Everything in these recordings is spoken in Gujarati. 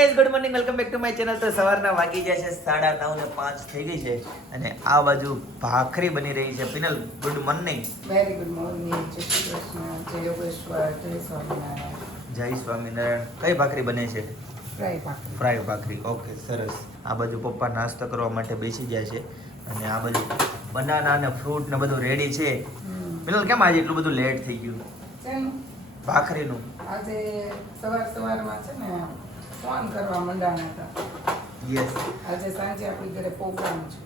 Guys good morning welcome back to my channel. તો સવારના વાગી ગયા છે 9:30 ને 5 થઈ ગઈ છે અને આ બાજુ ભાખરી બની રહી છે. Penal good morning. Very good morning. જય શ્રી કૃષ્ણ, જય યોગેશ્વર, જય સ્વામિનારાયણ. જય સ્વામિનારાયણ. કઈ ભાખરી બને છે? ફ્રાય ભાખરી. ફ્રાય ભાખરી. ઓકે, સરસ. આ બાજુ પપ્પા નાસ્તો કરવા માટે બેસી ગયા છે અને આ બાજુ બનાના અને ફ્રૂટ ને બધું રેડી છે. પિનલ કેમ આજે એટલું બધું લેટ થઈ ગયું શેનું? ભાખરીનું? આજે સવારમાં છે ને ફોન કરવા મંડાણા હતા. યસ. આજે સાંજે આપણી ઘરે પ્રોગ્રામ છે.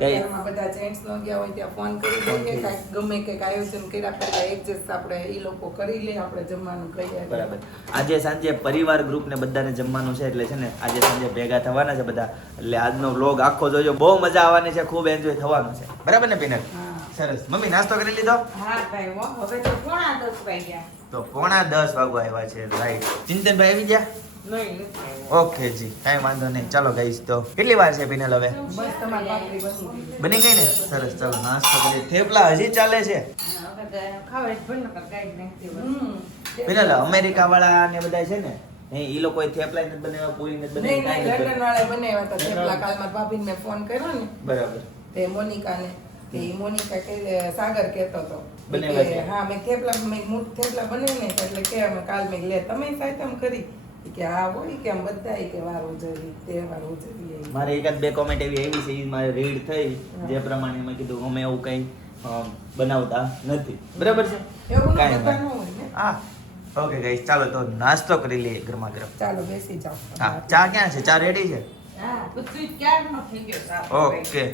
કઈ? ઘરમાં બધા જેન્ટ્સ નો ગયા હોય ત્યાં ફોન કરી દઈએ કે કાંઈક ગમે કે આયોજન કર્યા પહેલા એડજસ્ટ આપણે એ લોકો કરી લે, આપણે જમવાનું કહીએ. બરાબર. આજે સાંજે પરિવાર ગ્રુપ ને બધાને જમવાનું છે એટલે છે ને આજે સાંજે ભેગા થવાના છે બધા. એટલે આજનો વ્લોગ આખો જોજો, બહુ મજા આવવાની છે, ખૂબ એન્જોય થવાનું છે. બરાબર ને પિનલ? હા. સરસ. મમ્મી નાસ્તો કરી લીધો? હા ભાઈ, હવે તો 9:30 વાગ્યા. તો 9:30 વાગવા આવ્યા છે. રાઈટ. ચિંતનભાઈ આવી ગયા? નહીં. ઓકે જી, કાંઈ વાંધો નહીં. ચાલો ગાઈસ, તો કેટલી વાર છે પિનલ હવે? બસ તમારી ભાખરી બની ગઈ. બની ગઈ ને? સરસ. ચાલો નાસ્તો કરીએ. થેપલા હજી ચાલે છે પિનલ? અમેરિકા વાળા ને બધા છે ને એ લોકો થેપલા નથી બનાવ્યા, પૂરી નથી નહીં, બનાવી, નહીં, કાંઈ લંડન વાળા બનાવ્યા હતા થેપલા. કાલ મારા ભાભીને મેં ફોન કર્યો ને બરાબર. તે મોનિકાને, કે ઈ મોનિકા કે સાગર કહેતો હતો બનાવ્યા છે. કે હા મેં થેપલા થેપલા બનાવીને એટલે કે અમે કાલ મેં લે તમે સાયતમ કરી કે હા હોય કે આમ બધા કે વાર ઉજવી તહેવાર ઉજવીએ. મારે એકાદ બે કોમેન્ટ એવી આવી છે, એ મારે રીડ થઈ, જે પ્રમાણે મેં કીધું અમે એવું કંઈ બનાવતા નથી. બરાબર છે? એવું કાંઈ બધા ન વાંધો હોય ને. હા. ઓકે ગાઈસ, ચાલો તો નાસ્તો કરી લઈએ ગરમા ગરમ. ચાલો બેસી જાઓ. હા, ચા ક્યાં છે? ચા રેડી છે? હા, બધું ક્યારનો થઈ ગયો સાફ. ઓકે.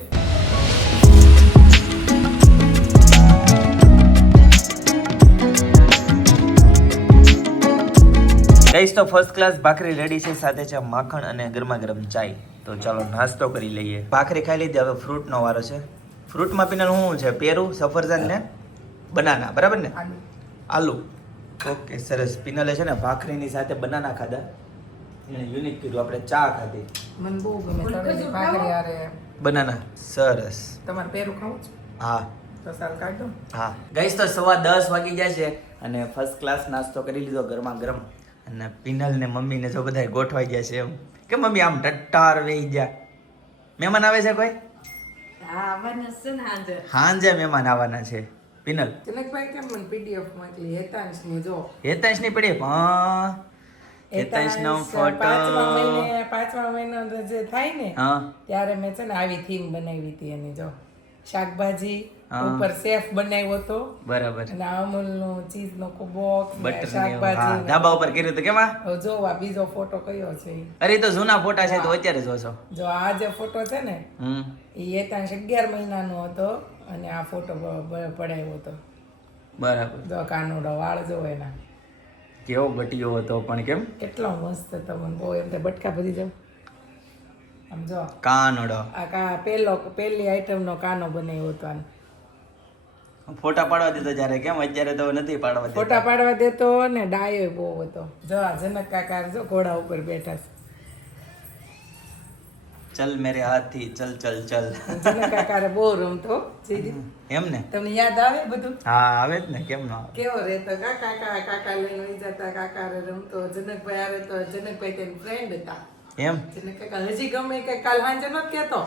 ગાઈસ તો ફર્સ્ટ ક્લાસ ભાખરી રેડી છે, સાથે છે માખણ અને ગરમા ગરમ ચાય. તો ચાલો નાસ્તો કરી લઈએ. ભાખરી ખાઈ લીધી, હવે ફ્રૂટનો વારો છે. ફ્રૂટમાં પિનલ શું છે? પેરું, સફરજન ને બનાના. બરાબર ને? આલુ. ઓકે, સરસ. પિનલે છે ને ભાખરીની સાથે બનાના ખાધા. એને યુનિક કીધું, આપણે ચા ખાધી. મને બહુ ગમે તળેલી ભાખરી હારે બનાના. સરસ. તમારે પેરું ખાવું છે હા તો સાલ કાઢ દો. હા ગાઈસ, તો 10:15 વાગી જાય છે અને ફર્સ્ટ ક્લાસ નાસ્તો કરી લીધો ગરમા ગરમ. અને પિનલ ને મમ્મી ને જો બધા ગોઠવાઈ ગયા છે. એમ કે મમ્મી આમ ટટ્ટાર વેઈ ગયા. મહેમાન આવે છે કોઈ? હા, મને સનાજ હાંજે મહેમાન આવવાના છે. પિનલ જનકભાઈ કેમ મને પીડીએફ મોકલી હેતાંશ ની જો હેતાંશ ની પડી. હા, હેતાંશ નો ફોટો. પાંચમા મહિનો જે થાય ને હા ત્યારે મેં છે ને આવી થીમ બનાવી હતી એની જો શાકભાજી હા. ઉપર સેફ બનાવ્યો હતો બરાબર. અને અમૂલ નું ચીઝ નો બોક્સ બટર શાકભાજી ધાબા ઉપર કર્યું હતું. કેમાં? હવે જો આ બીજો ફોટો કયો છે ઈ. અરે એ તો જૂના ફોટા છે, તો અત્યારે જોશો. જો આ જે ફોટો છે ને હમ એ હેતાંશ 11 મહિનાનો હતો અને આ ફોટો પડાવ્યો હતો. બરાબર. જો કાનુડો વાળ જો એના કેવો બટીયો હતો પણ. કેમ? કેટલો મસ્ત હતો. મને બહુ એમ તો બટકા ભરી જાવ આમ જો કાનડો. આ પહેલી આઈટમ નો કાનો બનાવ્યો હતો આને. ફોટા પાડવા દીધો જ્યારે. કેમ અત્યારે તો નથી પાડવા દેતા. ફોટા પાડવા દેતો ને ડાયો બહુ હતો. જો આ જનક કાકા જો ઘોડા ઉપર બેઠા છે. ચલ મેરે હાથી ચલ ચલ ચલ. જનક કાકા બહુ રમતો સીધી. એમ ને? તમને યાદ આવે બધું? હા આવે જ ને, કેમ ન આવે? કેવો રહેતો કાકા લઈને વહી જતા, કાકા હારે રમતો. જનકભાઈ આવે તો જનકભાઈ તેના ફ્રેન્ડ હતા. એમ? જનક કાકા હજી ગમે કે કાલ સાંજે નત કહેતો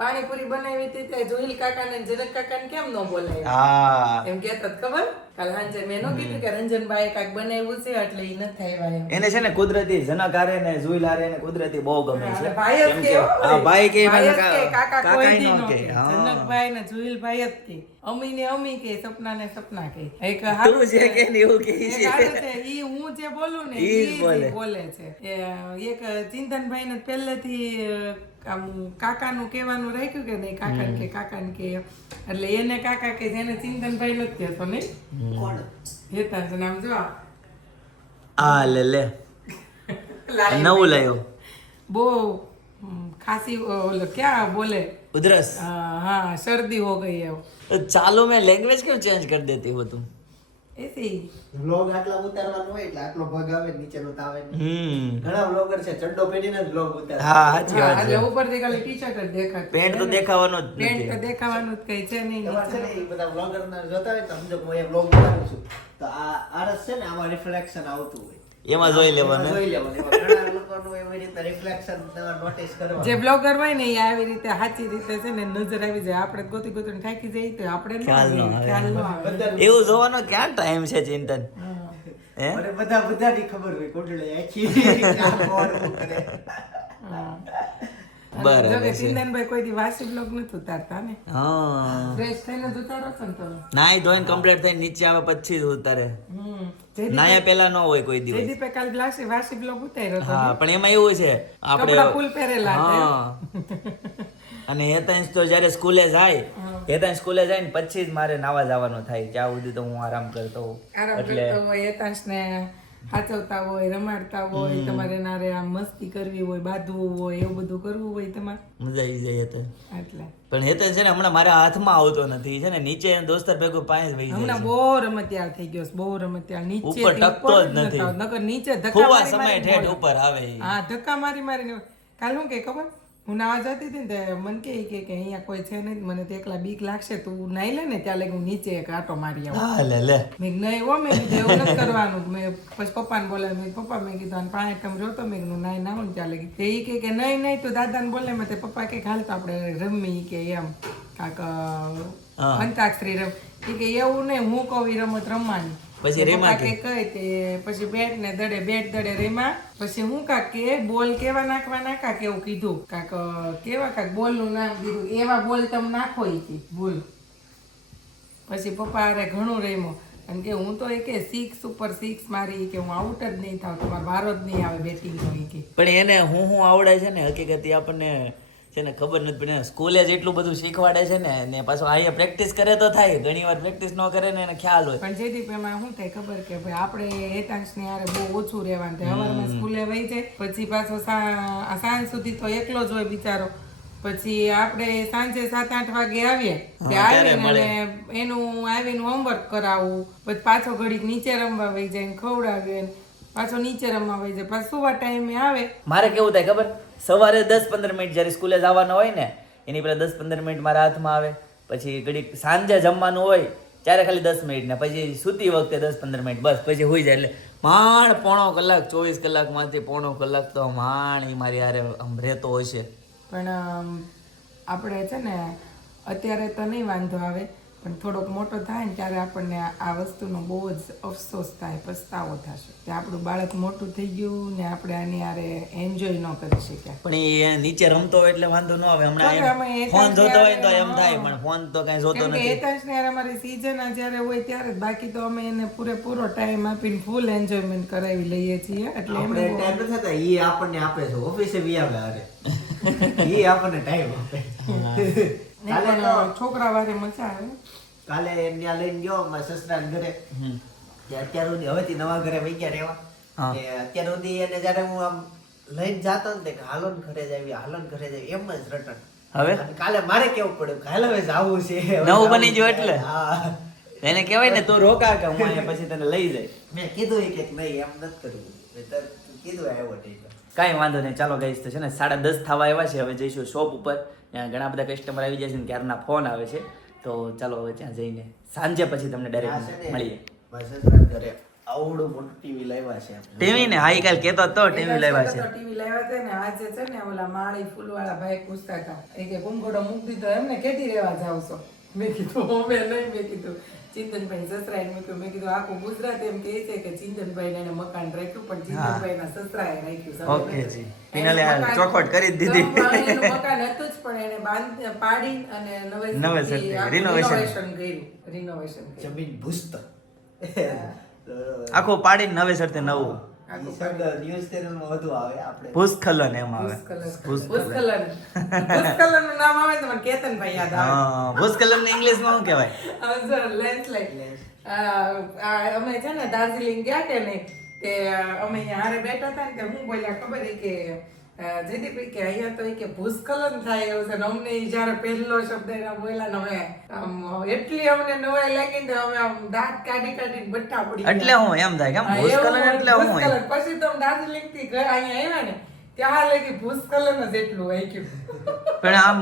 પાણીપુરી બનાવી હતી ત્યાં જોઈલ કાકા ને જનક કાકા ને કેમ ન બોલાય હા, એમ કેતો ખબર? કાલ સાંજે મેં નો કીધું કે રંજનભાઈ કાંઈક બનાવ્યું છે એટલે ઈ નથી આવ્યા એમ. એને છે ને કુદરતી જનક હારે ને જુઈલ હારે ને કુદરતી બહુ ગમે છે. ભાઈ જ કેમ કે કે આ ભાઈ કે ભાઈ જ કાકા કે કાકા કોઈ દી નો કે. કે. હા. જનકભાઈ ને જુઈલભાઈ જ કે. અમી ને અમી કે, સપના ને સપના કે. એક તું હારું જે કે ને એવું કે એક છે. હારું છે. ઈ હું જે બોલું ને ઈ જ ઈ બોલે. જ બોલે છે. એક ચિંતનભાઈ ને પહેલેથી આમ કાકાનું કહેવાનું રાખ્યું કે નહીં, કાકાને કે એટલે એને કાકા કે જેને ચિંતનભાઈ નથી કહેતો નહીં. હેતાંશ નામ જો આ લે લે નવું લાયો. બહુ ખાંસી ઓલો ક્યાં બોલે ઉધરસ. हाँ सर्दी हो गई है वो ચાલો મેં લેંગ્વેજ ક્यों ચેન્જ કરી દેતી હો તું? ऐसे ही વ્લોગ આટલા ઉતારવાનો હોય એટલે આટલો ભાગ આવે નીચેનો તો આવે નહીં. ઘણા વ્લોગર છે ચડ્ડો પહેરીને જ વ્લોગ ઉતારે. હા સાચી વાત એટલે છે. ઉપરથી ખાલી ટી-શર્ટ જ દેખાતું. પેન્ટ તો દેખાવાનો જ પેન્ટ તો નથી. દેખાવાનું જ કઈ છે નહીં. તમારે છે ને એ બધા વ્લોગર જોતા હોય તો સમજો કે હું એ વ્લોગ ઉતારું છું તો આ આરસ છે ને આમાં રિફ્લેક્શન આવતું હોય. એમાં જોઈ લેવાનું જોઈ લેવાનું. એમાં ઘણા લોકોનું એવી રીતે રિફ્લેક્શન નોટિસ કરવાનું. જે બ્લોગર હોય ને એ આવી રીતે સાચી રીતે છે ને નજર આવી જાય. આપણે ગોતી ગોતીને થાકી જઈએ તો આપણે ન ખ્યાલ ન આવે, આવે. ખ્યાલ ન આવે. એવું જોવાનો ક્યાં ટાઈમ છે ચિંતન? હે મને બધાની ખબર હોય કુંડળી આખી કામ કોણ કરે. હા. બરાબર જો કે છે. ચિંતનભાઈ કોઈ દી વાસી બ્લોગ નથી ઉતારતા ને. હા ફ્રેશ થઈને જ ઉતારો છો ને તમે. નાઈ ધોઈને કમ્પ્લીટ થઈને નીચે આવે પછી જ ઉતારે. જયદીપે- નાયા પેલા ન હોય કોઈ દિવસ. જયદીપે કાલ વાસી બ્લોગ ઉતાર્યો હતો. હા પણ એમાં એવું છે કપડાં ફૂલ પહેરેલા હતા. હા અને હેતાંશ તો જ્યારે સ્કૂલે જાય હેતાંશ સ્કૂલે જાય ને પછી જ મારે નાવા જવાનું થાય. ત્યાં સુધી તો હું આરામ કરતો હોઉં. આરામ એટલે કરતો હોય, હેતાંશને સાચવતા હોય, રમાડતા હોય, તમારે નારે આમ મસ્તી કરવી હોય, બાંધવું હોય, એવું બધું કરવું હોય તમારે. મજા આવી જાય હેતાંશ. એટલે પણ હેતાંશ છે ને હમણાં મારા હાથમાં આવતો નથી. છે ને નીચે દોસ્તર ભેગું પાણી વહી જાય હમણાં છે. બહુ રમતિયાળ થઈ ગયો છે, બહુ રમતિયાળ. નીચે ઉપર ટકતો જ નથી. નકર નીચે ધક્કા ખુવા મારી સમય મારીને ઠેઠ બોલે. ઉપર આવે ઈ. હા ધક્કા મારી મારીને કાલ શું કે ખબર, હું નાવા જતી હતી ને તે મને કે અહીંયા કોઈ છે નહીં, મને તો એકલા બીક લાગશે, તું નાઈ લે ને ત્યાં લગી હું નીચે એક આટો મારી આવું. હા લે લે મેં કીધું, નહીં હો, મેં કીધું એવું નથી કરવાનું. મેં પછી પપ્પાને બોલાવ્યા, મેં કીધું, પપ્પા મેં કીધું આને પાણી તમે જોતો, મેં કીધું નાઈ નાવું ને ત્યાં લગી. તે ઈ કે નહીં નહીં તું દાદાને બોલે, મેં તે પપ્પા કે હાલ તો આપણે રમી કે એમ કાંક અંતાક્ષરી રમ. ઈ કે એવું નહીં, હું કહું ઈ રમત રમવાની. પછી રેમા પપ્પા કે કઈ તે પછી બેટ ને દડે રેમા. પછી હું કાક કે બોલ કેવા નાખવા કાક એવું કીધું, કાક કેવા કાક બોલ નું નામ કીધું, એવા બોલ તમે નાખો ઈ કે બોલ. પછી પપ્પા અરે ઘણું રેમો અને કે હું તો એ કે 6 ઉપર 6 મારી કે હું આઉટ જ નહીં થાવ, તમારો વારો જ નહીં આવે બેટિંગ નો ઈ કે. પણ એને હું આવડે છે ને હકીકત આપણને છે ને ખબર નથી પડે. સ્કૂલે જ એટલું બધું શીખવાડે છે ને પાછું અહીંયા પ્રેક્ટિસ કરે તો થાય. ઘણી વાર પ્રેક્ટિસ ન કરે ને એને ખ્યાલ હોય. પણ જયદીપ એમાં શું થાય ખબર કે ભાઈ આપણે હેતાંશની હારે બહુ ઓછું રહેવાનું થાય. સવારમાં સ્કૂલે વહી જાય પછી પાછો સાંજ સુધી તો એકલો જ હોય બિચારો. પછી આપણે સાંજે 7-8 વાગે આવીએ આવીને એનું આવીને હોમવર્ક કરાવવું, પછી પાછો ઘડીક નીચે રમવા વહી જાય, ખવડાવીએ, પાછો નીચે રમવા વહી જાય, પાછું સુવા ટાઈમે આવે. મારે કેવું થાય ખબર, સવારે 10-15 મિનિટ જ્યારે સ્કૂલે જવાનું હોય ને એની પહેલા 10-15 મિનિટ મારા હાથમાં આવે. પછી ઘડીક સાંજે જમવાનું હોય ત્યારે ખાલી 10 મિનિટ ને પછી સૂતી વખતે 10-15 મિનિટ બસ, પછી હોઈ જાય. એટલે માંડ પોણો કલાક, 24 કલાકમાંથી પોણો કલાક તો માંડ એ મારી હારે આમ રહેતો હશે. પણ આપણે છે ને અત્યારે તો નહીં વાંધો આવે, પણ થોડોક મોટો થાય ને ત્યારે આપણને આ વસ્તુનો બહુ જ અફસોસ થાય, પસ્તાવો થશે કે આપણું બાળક મોટું થઈ ગયું ને આપણે આની હારે એન્જોય ન કરી શક્યા. પણ એ નીચે રમતો હોય એટલે વાંધો ન આવે. તો કે અમે હમણાં હેતાંશ ફોન જોતો હોય તો ત્યારે એમ થાય, પણ ફોન તો કઈ જોતો કેમ કે નથી. હેતાંશને હારે અમારી season જ્યારે હોય ત્યારે જ, બાકી તો અમે એને પૂરેપૂરો ટાઈમ આપીને ફૂલ એન્જોયમેન્ટ કરાવી લઈએ છીએ. એટલે આપણે એમ ટાઈમ નથી થતા, ઈ આપણને આપે છે. ઓફિસે બી આવે હારે. ઈ આપણને ટાઈમ આપે. કાલે તો છોકરા વારે મજા આવે. કાલે ત્યાં લઈને ગયો મારા સસરાના ઘરે. કે અત્યાર સુધી હવેથી નવા ઘરે વહી ગયા રહેવા. કે અત્યાર સુધી એને જ્યારે હું આમ લઈને જાતો ને કે હાલો ને ઘરે જાવી, હાલો ને ઘરે જાવી, એમ જ રટણ. હવે અને કાલે મારે કેવું પડ્યું, કાલે હવે જાવું છે, હવે નવું જાવું બની ગયું છે. એટલે? હા. એને કહેવાય ને તું રોકા કે હું અહીંયા પછી તને લઈ જાય. મેં કીધું ઈ કે નહીં એમ નથી કરવું. મેં તરત કીધું આવ્યો નહીં. કાંઈ વાંધો નહીં, ચાલો ગાઈસ તો છે ને 10:30 થવા આવ્યા છે. હવે જઈશું શોપ ઉપર. ત્યાં ઘણા બધા કસ્ટમર આવી જાય છે ને ક્યારના ફોન આવે છે. તો ચાલો હવે ત્યાં જઈને સાંજે પછી તમને આ ડાયરેક્ટ છે ને, મળીએ. મારા સસરાના ઘરે આવડું મોટું ટીવી લાવ્યા છે. ટીવી ને હાઈ કાલ કેતો તો ટીવી લાવ્યા છે. ટીવી લાવ્યા હતા ને આજે છે ને ઓલા માળી ફૂલવાળા ભાઈ પૂછતા હતા એ કે કુંભોડો મૂકી દીધો એમને કેટી રહેવા જાવ છો? મેં કીધું અમે નહીં. મેં કીધું ચિંતનભાઈ સસરાએ મૂક્યું. મેં કીધું આખું ગુજરાત એમ કહે છે કે ચિંતનભાઈ એને મકાન રાખ્યું, પણ ચિંતનભાઈ ના સસરાએ રાખ્યું. ઓકે જી, ફિનાલે ચોખવટ કરી જ દીધી. એનું મકાન હતું જ પણ એને પાડી અને નવેસરથી રિનોવેશન કર્યું. જમીન ભૂસ્ત. આખું પાડીને નવેસરથી નવું ઈ શબ્દ ન્યૂઝ ચેનલમાં વધુ આવે. આપણે ભૂસ્ખલન એમ આવે. ભૂસ્ખલન નું નામ આવે તો મને કેતનભાઈ યાદ આવે. હા, ભૂસ્ખલન ને ઇંગ્લિશમાં શું કહેવાય? લેન્ડસ્લાઇડ. અમે છે ને દાર્જિલિંગ ગયા કે નહીં તે અમે અહીંયા હારે બેઠા હતા ને તે હું બોલ્યા ખબર છે કે જયદીપ કે અહીંયા તો કે ભૂસ્ખલન થાય એવું છે ને અમને જયારે પહેલો શબ્દ એના બોલ્યા ને અમે આમ એટલી અમને નવાઈ લાગી ને અમે આમ દાંત કાઢીને બઠ્ઠા પડી ગયા. એટલે હું એમ થાય કે આમ હા, ભૂસ્ખલન એવું એટલે હું હોય? ભૂસ્ખલન. પછી તો દાર્જિલિંગ થી ઘર અહીંયા આવ્યા ને ત્યાં લગી ભૂસ્ખલન જ એટલું વાગ્યું. પણ આમ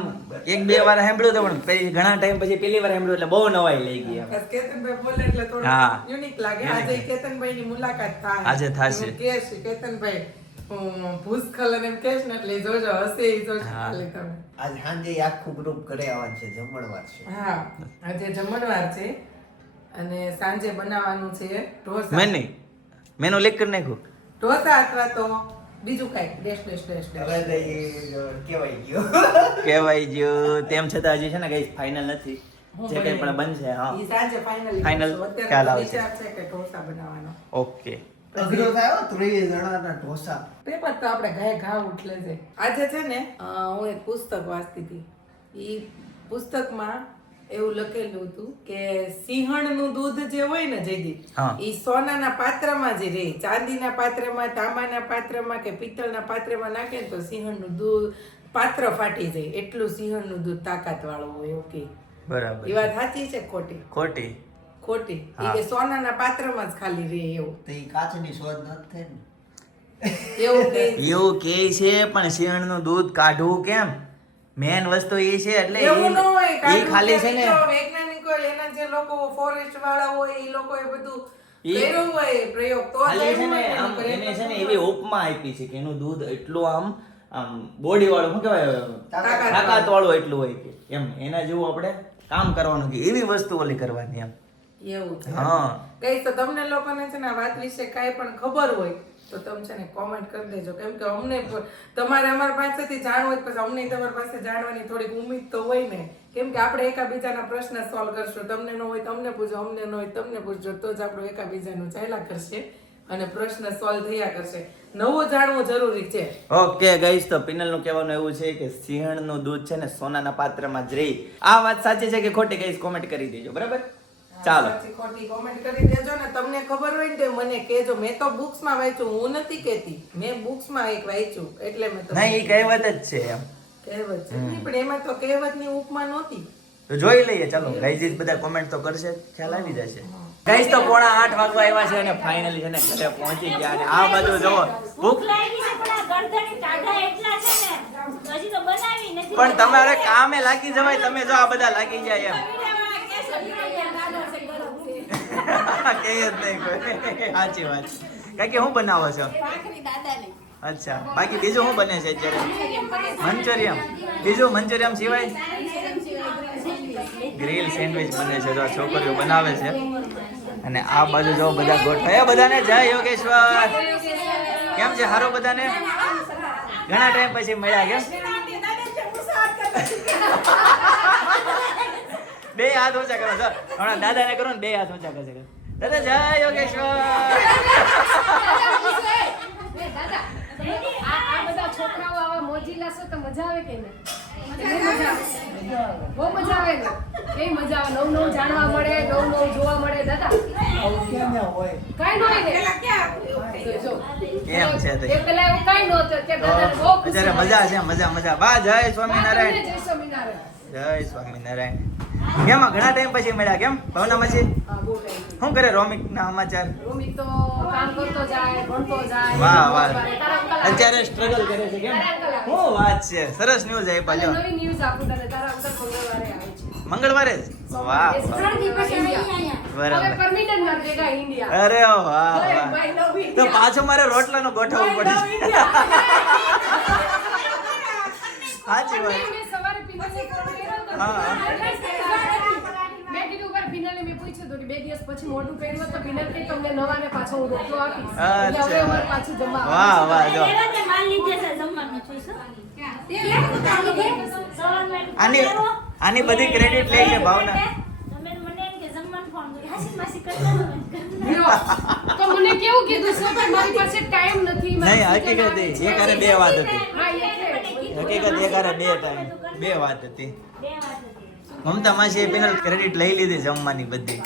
એક બે વાર સાંભળ્યું તો પણ પછી ઘણા ટાઈમ પછી પહેલી વાર સાંભળ્યું એટલે બહુ નવાઈ લઈ ગઈ એમ. બસ કેતનભાઈ બોલે એટલે થોડું હા. યુનિક લાગે. આજે કેતનભાઈની મુલાકાત થાય. આજે થશે. હું કહેશ, કેતનભાઈ ભૂસ્ખલ અને એમ કહેશ ને એટલે જોજો, હશે ઈ જોજો ખાલી તમે. આજ સાંજે આખું ગ્રુપ ઘરે આવવાનું છે, જમણવાર છે. હા, આજે જમણવાર છે અને સાંજે બનાવવાનું છે ઢોસા. મેનુ લીક કરી નાખ્યું. ઢોસા અથવા તો બીજું કાંઈ ડેશ ડેશ ડેશ ડેશ. હવે તો ઈ કહેવાય ગયું. કહેવાય ગયું તેમ છતાં હજી છે ને કઈ ફાઇનલ નથી. હું જે કંઈ પણ બનશે હા ઈ સાંજે finally Final કરશું. અત્યારે ખ્યાલ તો આવશે. વિચાર છે કે ઢોસા બનાવવાનો. ઓકે. અઘરો થાય હો, 3 જણાના ઢોસા. પેપર તો આપણે ઘાય ઘા ઉઠલે છે. આજે છે ને હું એક પુસ્તક વાંચતી હતી. ઈ પુસ્તકમાં એવું લખેલું હતું કે સિંહણનું દૂધ જે હોય ને જયદીપ, હા. ઈ સોનાના પાત્રમાં જ રહે. ચાંદીના પાત્રમાં, તાંબાના પાત્રમાં કે પિત્તળના પાત્રમાં નાખે ને તો સિંહણનું દૂધ પાત્ર ફાટી જાય. એટલું સિંહણનું દૂધ તાકાત વાળું હોય. ઓકે, બરાબર. એ વાત સાચી છે ખોટી? ખોટી. ખોટી. હા. ઈ કે સોનાના પાત્રમાં જ ખાલી રહે એવું. તો ઈ કાચની શોધ નથી થઈ ને. એવું કે એવું કે છે પણ સિંહણનું દૂધ કાઢવું કેમ? મેન વસ્તુ એ છે એટલે એવું ન હોય. એ કાઢવું ખાલી છે કે ને જો વૈજ્ઞાનિકો એના જે લોકો ફોરેસ્ટ વાળા હોય એ લોકો એ બધું ઈ કર્યું હોય પ્રયોગ તો જ ખાલી છે આવ્યું ને હોય આમ એનું એને છે ને પ્રયોગ. એવી ઉપમા આપી છે કે એનું દૂધ એટલું આમ બોડી વાળું શું કહેવાય તાકાત તાકાત વાળું એટલું હોય કે એમ એના જેવું આપણે કામ કરવાનું કે એવી વસ્તુ ઓલી કરવાની એમ. એવું છે. હા. કઈ તો તમને લોકોને છે ને આ વાત વિશે કાંઈ પણ ખબર હોય તો તમે છે ને કોમેન્ટ કરી દેજો. કેમ કે અમને તમારે અમારા પાસેથી જાણવું હોય પછી અમને તમારી પાસે જાણવાની થોડીક ઉમ્મીદ તો હોય ને. કેમ કે આપણે એકાબીજાના પ્રશ્ન સોલ્વ કરશું. તમને ન હોય તમને પૂછો, અમને ન હોય તમને પૂછજો, તો જ આપણું એકાબીજાનું ચાલ્યા કરશે અને પ્રશ્ન સોલ્વ થયા કરશે. નવું જાણવું જરૂરી છે. ઓકે ગાઈસ, તો પિનલનું કહેવાનું એવું છે કે સિંહણનું દૂધ છે ને સોનાના પાત્રમાં જ રહી. આ વાત સાચી છે કે ખોટી ગાઈસ કોમેન્ટ કરી દેજો. બરાબર, ચાલો. સાચી ખોટી કોમેન્ટ કરી દેજો ને. તમને ખબર હોય ને તો મને કહેજો. મેં તો બુક્સમાં વાંચ્યું, હું નથી કહેતી. મેં બુક્સમાં એક વાંચ્યું એટલે મેં તમને નહીં, એ કહેવત જ છે એમ. કહેવત છે નહીં, પણ એમાં તો કહેવતની ઉપમા નહોતી. તો જોઈ લઈએ ચાલો. ગાઈઝ બધા કોમેન્ટ તો કરશે, ખ્યાલ આવી જશે. ગાઈઝ તો 7:30 વાગવા આવ્યા છે અને ફાઇનલી છે ને ઘરે પહોંચી ગયા અને આ બધું જોવો ભૂખ લાગી છે પણ આ ગરદણી ટાઢા એટલા છે ને હજી તો બનાવી નથી. પણ તમારે કામે લાગી જવાય. તમે જો આ બધા લાગી જાય એમ કે જ નહીં કોઈ. સાચી વાત. કાકી શું બનાવો છો? અચ્છા, બાકી બીજું શું બને છે અત્યારે? મંચુરિયમ. બીજું મંચુરિયમ સિવાય ગ્રીલ સેન્ડવિચ બને છે. જો છોકરીઓ બનાવે છે અને આ બાજુ જો બધા ગોઠવાયા. બધાને જય યોગેશ્વર. કેમ છે? હારો બધાને? ઘણા ટાઈમ પછી મળ્યા. કેમ? બે હાથ ઊંચા કરો. જો હમણાં દાદાને કરો ને બે હાથ ઊંચા કરશે. દાદા જય યોગેશ્વર. આ બધા છોકરાઓ આવા મોજીલા છો તો મજા આવે કે નહીં? બહુ મજા આવે ને. કેવી મજા આવે? નવું નવું જાણવા મળે, નવું નવું જોવા મળે. દાદા આવું કેમ ના હોય? કાંઈ ન હોય ને. જો, કેમ છે તે? એ પેલા એવું કાંઈ નહોતું. કે દાદાને બહુ ખુશી અત્યારે મજા છે, મજા મજા. બા જય તમને સ્વામિનારાયણ. જય સ્વામિનારાયણ. જય સ્વામિનારાયણ. કેમ આ ઘણા ટાઈમ પછી મળ્યા? કેમ ભાવના પછી હા, બહુ ટાઈમ. શું કરે રોમિક ના સમાચાર? રોમિક તો કામ કરતો જાય, ભણતો જાય. વાહ વાહ. તારા અંકલ આવે. અત્યારે સ્ટ્રગલ કરે છે. કેમ? શું વાત છે, સરસ ન્યૂઝ આપ્યા અને જો. નવી ન્યૂઝ આપું તને. તારા અંકલ મંગળવારે આવે છે. મંગળવારે જ? વાહ એ વાહ. 3 દિવસ ઇન્ડિયા. હવે બરાબર. પરમિનન્ટ માં ભેગા ઇન્ડિયા. અરે વાહ વાહ. બાય લવ તો ઇન્ડિયા. પાછું મારે રોટલાનું ગોઠવવું પડે. સાચી વાત. મેં સવારે પિનલને ફોન કર્યો તો હા. મેં કીધું પર પિનલને મેં પૂછ્યું હતું કે 2 દિવસ પછી મોઢું પહેર્યું તો પિનલ કે તમને નવા ને પાછો હું રોટલો આપીશ. એટલે હવે અમારે પાછું જમવા વાહ વાહ જો. એવા માલ લીધે છે જમવાનું જોઈશું. આની આની બધી ક્રેડિટ લે છે ભાવના. તમે મને એમ કે જમવાનું ફોન કરી હાસી માસી કરતા તમે. લ્યો. તો મને કેવું કીધું છે કે મારી પાસે ટાઈમ નથી. નહીં, હકીકત એ એકારે બે વાત હતી. હા એટલે હકીકત એકારે બે ટાઈમ બે વાત હતી. બે વાત હતી. મમતા માસી એ પેનલ ક્રેડિટ લઈ લીધી જમવાની બધી.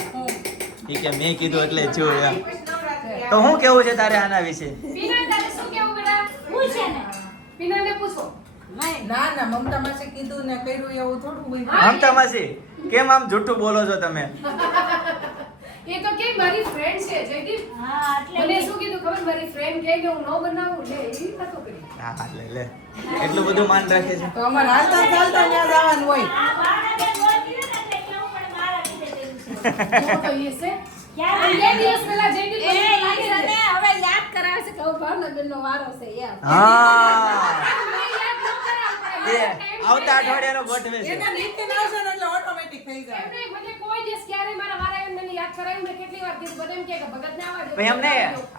ઈ કે મેં કીધું એટલે જો એમ. તો શું કેવું છે તારે આના વિશે? પિનલ તારે શું કેવું બેટા? હું છે ને પિનલને પૂછો. ના ના, મમતા માસે કીધું ને કર્યું એવું થોડું હોય. મમતા માસી કેમ આમ જૂઠું બોલો છો તમે? એ તો કે મારી ફ્રેન્ડ છે જયદીપ હા એટલે મને શું કીધું ખબર મારી ફ્રેન્ડ કહે કે હું ન બનાવું લે એવી વાતો કરી હા લે એટલું બધું માન રાખે છે. તો અમારે હાલતા ચાલતા ત્યાં જવાનું હોય. આ ભાવના બેન બોલતી ને એટલે કેવું પડે મારા લીધે તેવું છે. જો તો એ છે ક્યારે? બે દિવસ પહેલા જયદીપ એ મને લાગે છે. ઈશાને હવે યાદ કરાવે છે કે હવે ભાવનાબેનનો વારો છે એમ. હા મને યાદ ન કરાવ એ આવતા અઠવાડિયાનો ગોઠવે છે. એના નીતિન આવશે ને એટલે ઓટોમેટિક થઈ જાય. એમને મને કોઈ દિવસ ક્યારે મારા વારા એમ મને યાદ કરાવ્યું મેં કેટલી વાર કીધું બધા એમ કહે કે ભગતને આવવા દે. ભાઈ એમને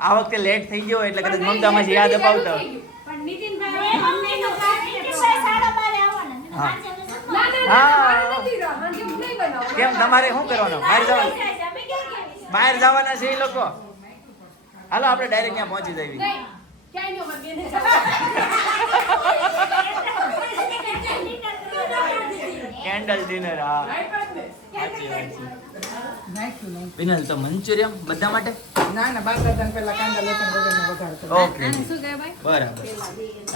આ વખતે લેટ થઈ ગયો એટલે કદાચ મમતામાં યાદ અપાવતો. પણ એ નીતિનભાઈ મમ્મીનું કામ નીતિનભાઈ 12:30 આવવાના છે. હા. સાંજે અમે જમવા ના ના હા. ના મારે નથી રહ્યો હાંજે હું નહીં બનાવું કેમ તમારે શું કરવાનું? બહાર જવાનું? જાય છે. અમે ક્યાં ગયા છીએ? બહાર જવાના છે એ લોકો. હાલો આપણે ડાયરેક્ટ ત્યાં પહોંચી જઈએ. નહીં ક્યાંય નહીં અમારે બેને કેન્ડલ ડિનર હા સાચી વાત છે. પિનલ તો મંચુરિયમ બધા માટે ના ના બાર દાદા પેલા કાંદા લસણ વગરનો વઘાર કરો. ઓકે બરાબર.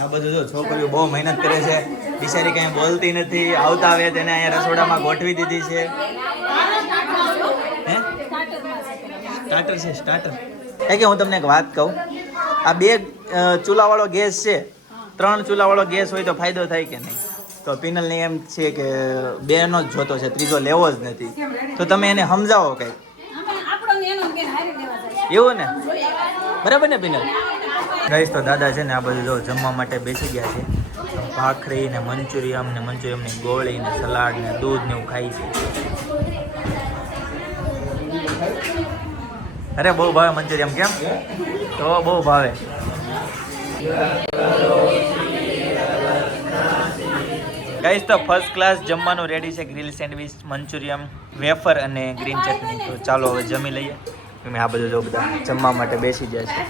આ બધું જો છોકરીઓ બહુ મહેનત કરે છે બિચારી કઈ બોલતી નથી આવતા આવે તેને અહીંયા રસોડામાં ગોઠવી દીધી છે. હે સ્ટાર્ટર છે સ્ટાર્ટર. કે હું તમને એક વાત કહું આ 2 ચૂલાવાળો ગેસ છે 3 ચૂલાવાળો ગેસ હોય તો ફાયદો થાય કે નહીં? તો પિનલને એમ છે કે 2નો જ જોતો છે ત્રીજો લેવો જ નથી. તો તમે એને સમજાવો કંઈક આપણો ને એનો બેન હારી લેવા જાય. એવું ને બરાબર ને પિનલ? ગાઈસ તો દાદા છે ને આ બધું જો જમવા માટે બેસી ગયા છે. ભાખરી ને મંચુરિયમની ગોળી ને સલાડ ને દૂધ ને એવું ખાઈ છે. અરે બહુ ભાવે મંચુરિયમ. કેમ? તો બહુ ભાવે. ગાઈસ તો ફર્સ્ટ ક્લાસ જમવાનું રેડી છે. ગ્રીલ સેન્ડવિચ, મંચુરિયમ, વેફર અને ગ્રીન ચટણી. તો ચાલો હવે જમી લઈએ. તમે આ બધું જો બધા જમવા માટે બેસી જાય છે.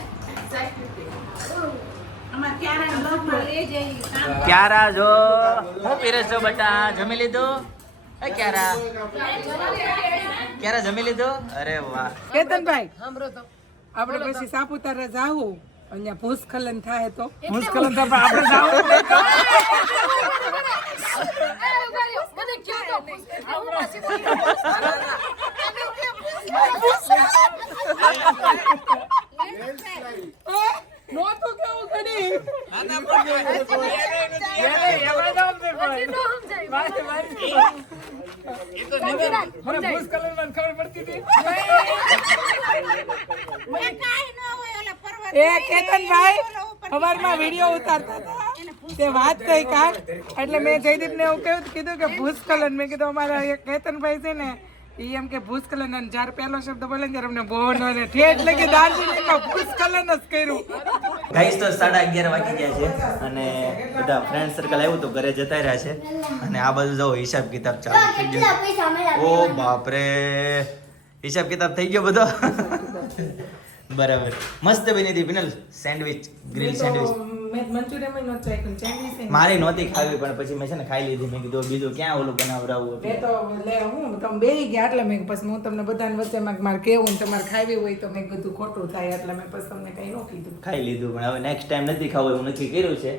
અમાર ક્યારાને લોટમાં લઈ જઈ કામ ક્યારા જો હું પીરસ છો બટા જમી લીધું? એ ક્યારા જમી લીધું? અરે વાહ. કેતનભાઈ સાંભળો તો આપણે પછી સાપુતારા જાવું અહીંયા ભૂસ્ખલન થાય તો ભૂસ્ખલન તો આપણે જાવું મને કયો તો આવું પાછી બોલી નહોતું કેવું ઘડી ભૂસ્ખલનમાં ખબર પડતી હતી કાંઈ ન હોય ઓલા પર્વત એ કેતનભાઈ સવારમાં વિડીયો ઉતારતા હતા તે વાત થઈ કા એટલે મેં જયદીપને એવું કીધું કે ભૂસ્ખલન. મેં કીધું અમારા એક કેતનભાઈ છે ને ઈ એમ કે ભૂસ્ખલન અને જ્યારે પહેલો શબ્દ બોલે ને ત્યારે અમને બહુ ને ઠેઠ લગી દાર્જિલિંગમાં ભૂસ્ખલન જ કર્યું. ગાઈસ તો 11:30 વાગી ગયા છે અને બધા ફ્રેન્ડ સર્કલ આવ્યું તો ઘરે જતા રહ્યા છે. અને આ બધું જો હિસાબ કિતાબ ચાલુ થઈ ગયો. પૈસા મળ્યા? ઓ બાપરે હિસાબ કિતાબ થઈ ગયો બધો. બરાબર મસ્ત બની હતી પિનલ સેન્ડવિચ ગ્રીલ સેન્ડવિચ. મેં મંચુરિયમ નહોતું ચાખ્યું, ચાઇનીઝ છે ને. મારી નહોતી ખાવી પણ પછી મેં છે ને ખાઈ લીધી. મેં કીધું બીજું ક્યાં ઓલું બનાવડાવું મેં તો લે હું તમે બેહી ગયા એટલે મેં પછી હું તમને બધાને વચ્ચે મારે કેવું ને તમારે ખાવી હોય તો મેં કીધું ખોટું થાય એટલે મેં પછી તમને કઈ ન કીધું. ખાઈ લીધું પણ હવે નેક્સ્ટ ટાઈમ નથી ખાવું એવું નક્કી કર્યું છે.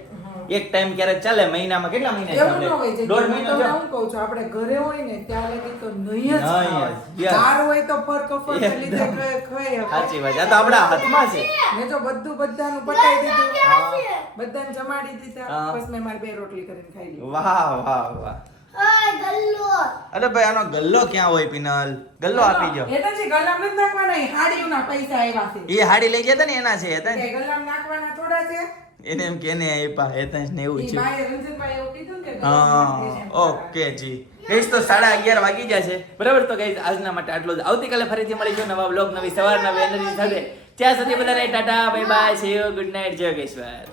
એક ટાઈમ ક્યારેક ચાલે મહિનામાં કેટલા મહિના એવું ન હોય છે. દોઢ હું મહિનો તમને ચાલે. હું કહું છું આપણે ઘરે હોય ને ત્યાં લગી તો નહીં જ નહીં જ, ખાવાય. yes. બહાર હોય તો પર કફર ને લીધે એકદમ. ખવાઈ શકે. સાચી વાત આ તો આપણા હાથમાં છે. મેં જો બધાનું પતાઈ દીધું બધાને જમાડી દીધા હા. પછી મેં મારી 2 રોટલી કરીને ખાઈ લીધી. વાહ વાહ વાહ. ઓય ગલ્લો. અરે ભાઈ આનો ગલ્લો ક્યાં હોય પિનલ? ગલ્લો આપી ગયો. એ તો છે ગલ્લામાં નથી નાખવાના, એ હાડીઓના પૈસા આવ્યા છે. એ હાડી લઈ ગયા હતા ને એના છે હતા ને. એ ગલ્લામાં નાખવાના થોડા છે. એને એમ કે ને આપ્યા હેતંશ ને એવું ઈ છે. ભાઈએ રંજનભાઈ એવું કીધું ને કે હા ગલ્લામાં નાખીને એમ ઓકે જી ગઈસ તો 11:30 વાગી ગયા છે બરાબર. તો ગઈસ આજના માટે આટલું જ. આવતીકાલે ફરીથી મળીશું નવા બ્લોગ નવી સવાર નવી એનર્જી સાથે. ત્યાં સુધી બધાને Tata bye bye see you good night જય ગેશ્વર.